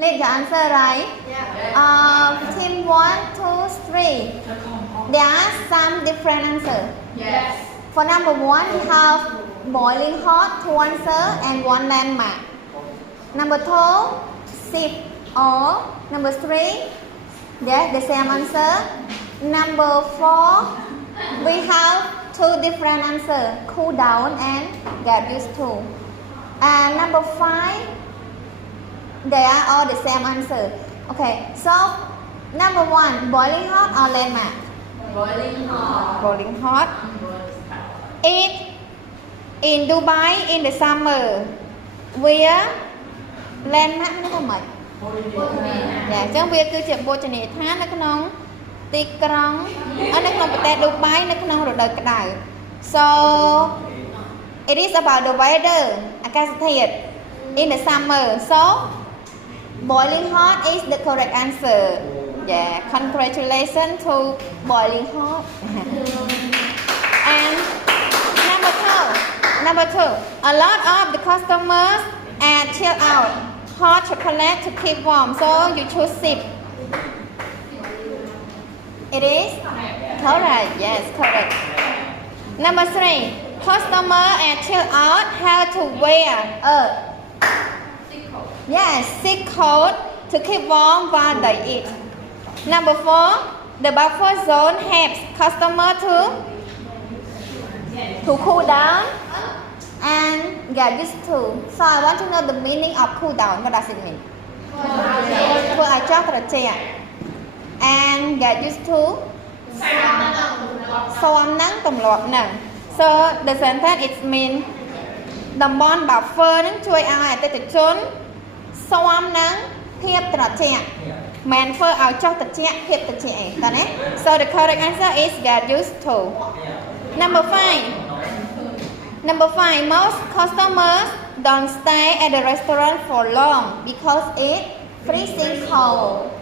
Need the answer right? Yeah. Team 1, 2, 3. There are some different answers. Yes. For number 1, we have boiling hot, 2 answer and 1 landmark. Number 2, sip or number 3, yes, the same answer. Number 4, we have 2 different answers, cool down and get used to. And number 5, they are all the same answer. Okay, so number 1, boiling hot or landmark? Boiling hot. Boiling hot. Eat in Dubai in the summer. Where landmark នេះថាម៉េច dạ, អញ្ចឹងវាគឺជាបូជនីយដ្ឋាននៅក្នុងទីក្រុងនៅក្នុងប្រទេសឌូបៃនៅក្នុងរដូវក្តៅ so it is about the weather អាកាសធាតុ in the summer so boiling hot is the correct answer. Yeah, congratulations to boiling hot. And number two, a lot of the customers add chill out hot chocolate to keep warm, so you choose sip. It is correct. Yes, correct. Number 3, customer add chill out have to wear a yes, thick coat to keep warm while they eat. Number 4, the buffer zone helps customer to cool down and get used to. So I want to know the meaning of cool down. What does it mean? For a chocolate and get used to. So the sentence it means តំបន់ buffer នឹងជួយឲ្យអតិថិជនស៊ាំនឹងភាពត្រជាក់មិនធ្វើឲ្យចុះត្រជាក់ភាពត្រជាក់ឯងតើណា So the correct answer is get used to. Number 5, most customers don't stay at the restaurant for long because it's freezing cold.